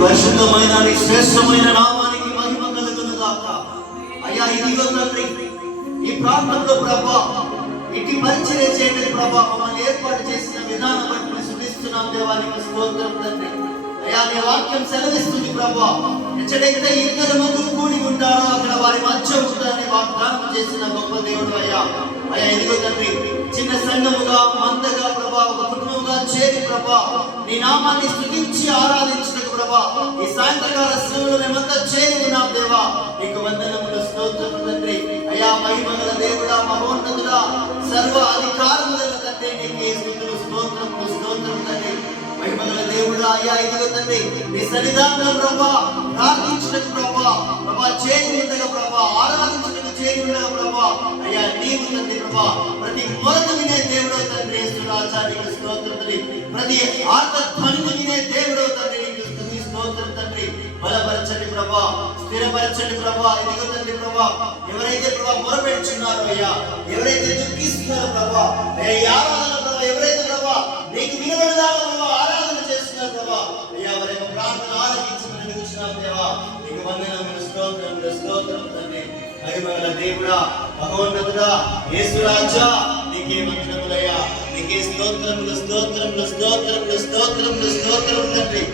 పరిశుద్ధమైన నీ శ్రేష్టమైన నామానికి మహిమ కలుగును గాక. అయ్యా ఇదిగో తండ్రి, ఈ ప్రాంతంలో ప్రభా ఇటు పరిచర్య చేయమని ప్రభా మమ్మల్ని ఏర్పాటు చేసిన విధానం బట్టి శుద్ధిస్తున్నాం. దేవానికి స్తోత్రం తండ్రి. అయ్యా నీ వాక్యం సెలవిస్తుంది ప్రభా, ఎక్కడైతే ఇద్దరు ముగ్గురు కూడి ఉంటారో అక్కడ వారి మధ్య ఉంటారని వాగ్దానం చేసిన గొప్ప దేవుడు అయ్యా. అయ్యా ఇదిగో తండ్రి, చిన్న సంఘముగా మందగా ప్రభా ఒక కుటుంబంగా చేరి ప్రభా నీ నామాన్ని స్తుతించి ఆరాధించినకు ప్రభా ఈ సాయంత్రకాల సమయంలో మేమంతా చేరి ఉన్నాం దేవా. నీకు వందనములు స్తోత్రములు తండ్రి. అయ్యా మహిమగల దేవుడా, మహోన్నతుడా, సర్వ అధికారముల తండ్రి, నీకే స్తుతులు స్తోత్రములు స్తోత్రం తండ్రి. మహిమగల దేవుడా అయ్యా ఇదిగో తండ్రి, నీ సన్నిధానంలో ప్రభా ప్రార్థించినకు ప్రభా చేరి ఉండగా ప్రభా ఆరాధించినకు చేరి ఉండగా ప్రభా అయ్యా నీవు తండ్రి ప్రభా ప్రతి మొరను వినే దేవుడో తండ్రి యేసురాజానికి స్తోత్రం తండ్రి. ప్రతి ఆర్తధ్వనిని వినే దేవుడో తండ్రి నీకు స్తుతి స్తోత్రం తండ్రి. బలపరచండి ప్రభా, స్థిరపరచండి ప్రభా. ఇదిగో తండ్రి ప్రభా ఎవరైతే ప్రభా మొరపెడుచున్నారో అయ్యా, ఎవరైతే దుఃఖిస్తున్నారో ప్రభా అయ్యా ఆరాధన ప్రభా ఎవరైతే ప్రభా నీకు వినబడదాలో ప్రభా ఆరాధన చేస్తున్నారు ప్రభా అయ్యా వారి యొక్క ప్రార్థన ఆలకించమని అడుగుచున్నాం దేవా. నీకు వందనములు స్తోత్రములు స్తోత్రం తండ్రి. మహిమగల దేవుడా, మహోన్నతుడా, యేసురాజా నీకే వందనములయ్యా. నీకే స్తోత్రములు స్తోత్రములు స్తోత్రములు స్తోత్రములు స్తోత్రములు తండ్రి.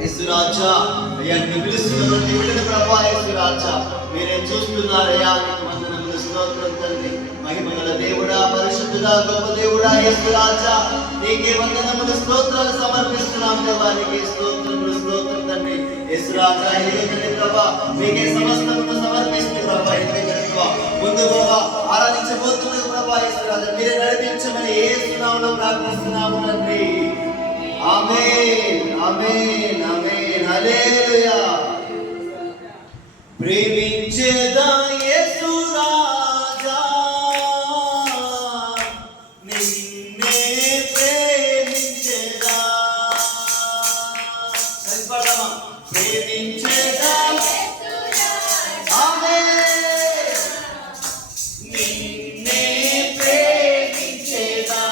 యేసురాజా అయ్యా నీ పిలుస్తున్న ప్రతి బిడ్డను ప్రభా యేసురాజా మీరే చూస్తున్నారయ్యా. నీకు వందనములు స్తోత్రం తండ్రి. మహిమగల దేవుడా, పరిశుద్ధుడా, గొప్ప దేవుడా యేసురాజా నీకే వందనములు స్తోత్రాలు సమర్పిస్తున్నాం దేవా. నీకే స్తోత్రములు స్తోత్రం తండ్రి. యేసురాజా ఇదిగో ప్రభా మీకే సమస్తమును సమర్పిస్తూ ప్రభా ఇదిగో ప్రభా ముందు ప్రభా ఆరాధించబోతున్న ప్రభా యేసురాజా మీరే నడిపించమని యేసు నామములో ప్రార్థిస్తున్నాము తండ్రి. ఆమేన్ ఆమేన్ ఆమేన్ హల్లెలూయా. ప్రేమించేదా యేసు రాజా నిన్నే ప్రేమించేదా. సరిపడమా ప్రేమించేదా ఆమేన్ నిన్నే ప్రేమించేదా.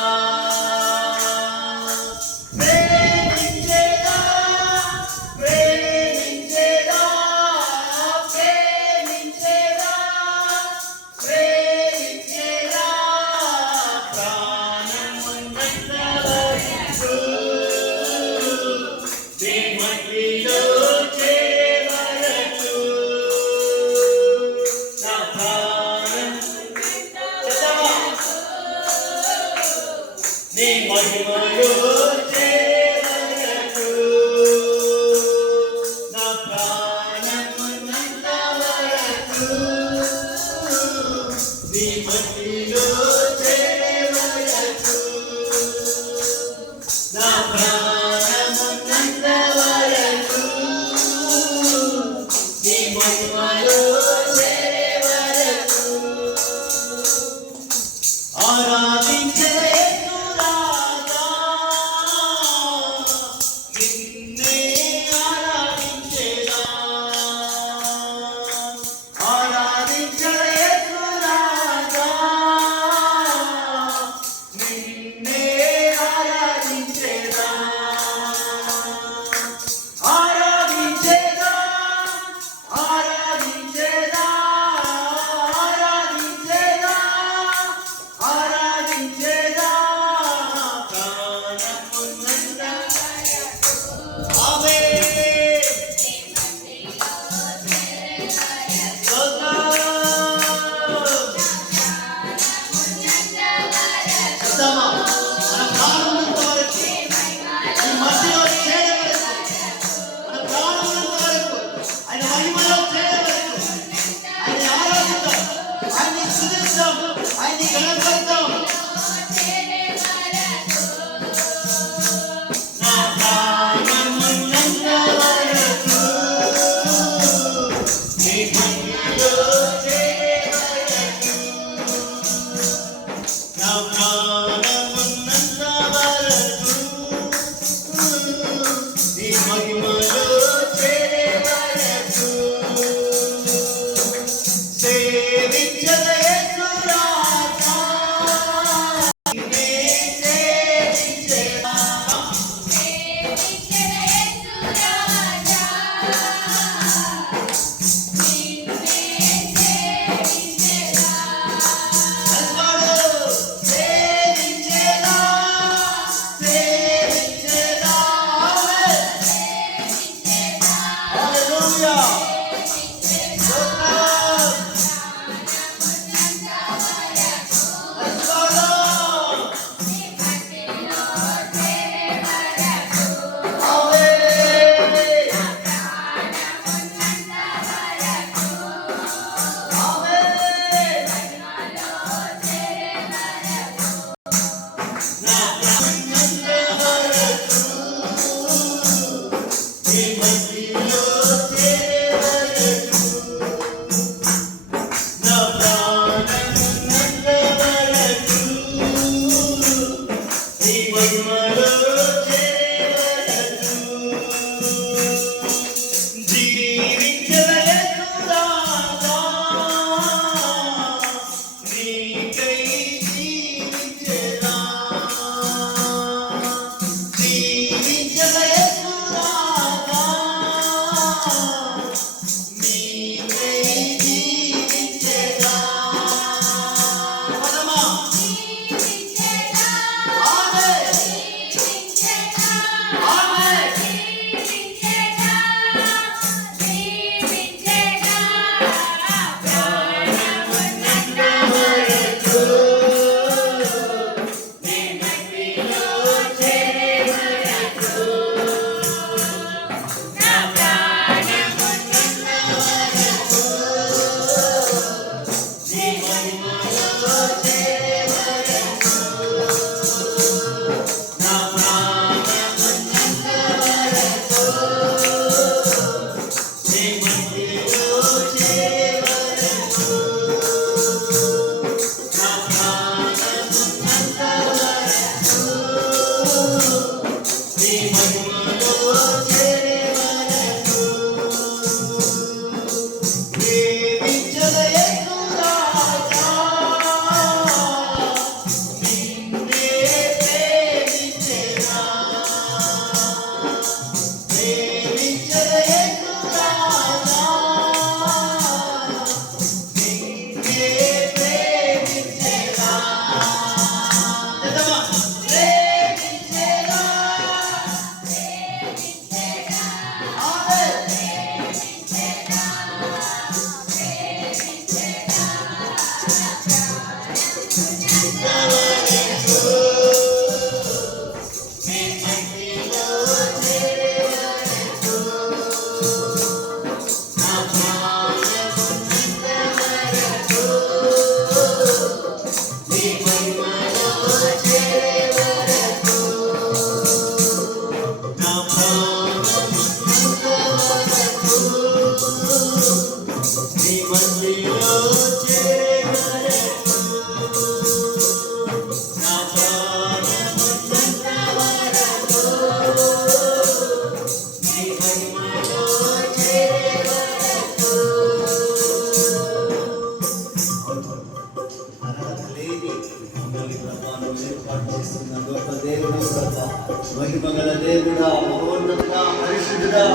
బిడ్డ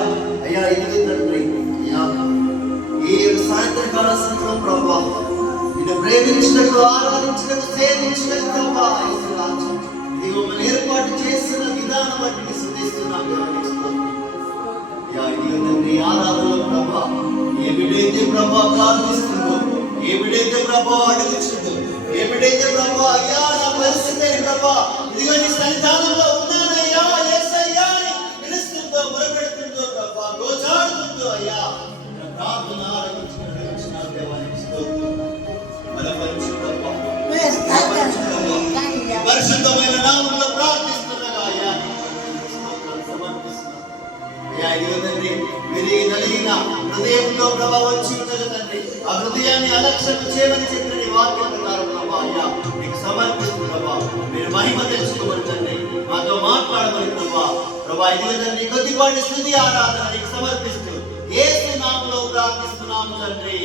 అయ్యా ఇదిగో తండ్రి అయ్యా ఈ సాయంత్రకాల సమయంలో ప్రభా నిన్ను ప్రేమించినట్టు ఆరాధించినట్టు సేవించినట్టు ప్రభా ఇది మమ్మల్ని ఏర్పాటు చేసిన విధానం బట్టి శుద్ధిస్తున్నాం తండ్రి. ఆరాధనలో ప్రభా ఏమిడైతే ప్రభా ప్రార్థిస్తుందో, ఏమిడైతే ప్రభా అడుగుతుందో, ఏమిడైతే ప్రభా అయ్యా నా పరిస్థితి ప్రభా ఇదిగో నీ సన్నిధానంలో ఉన్నానయ్యా యేసయ్యా అని పిలుస్తుందో, మొరపెడుతుందో ప్రభా గోచాడుతుందో అయ్యా ప్రార్థన ఆలకించిన దేవానికి స్తోత్రం. బలపరచు ప్రభా, పరిశుద్ధమైన నామములో ప్రార్థిస్తున్నాగా అయ్యా సమర్పిస్తున్నాను అయ్యా. ఇదిగో తండ్రి విరిగి నలిగిన హృదయంలో ప్రభావం వచ్చి ఉండదు తండ్రి. ఆ హృదయాన్ని అలక్ష్యం చేయమని చెప్పిన నీ వాక్య ప్రకారం ప్రభా అయ్యా నీకు సమర్పిస్తు ప్రభా. మీరు మహిమ తెలుసుకోమని తండ్రి, మాతో మాట్లాడమని ప్రభా. ప్రభా ఇదిగో తండ్రి కొద్దిపాటి స్తుతి ఆరాధన నీకు సమర్పిస్తూ యేసు నామములో ప్రార్థిస్తున్నాము తండ్రి.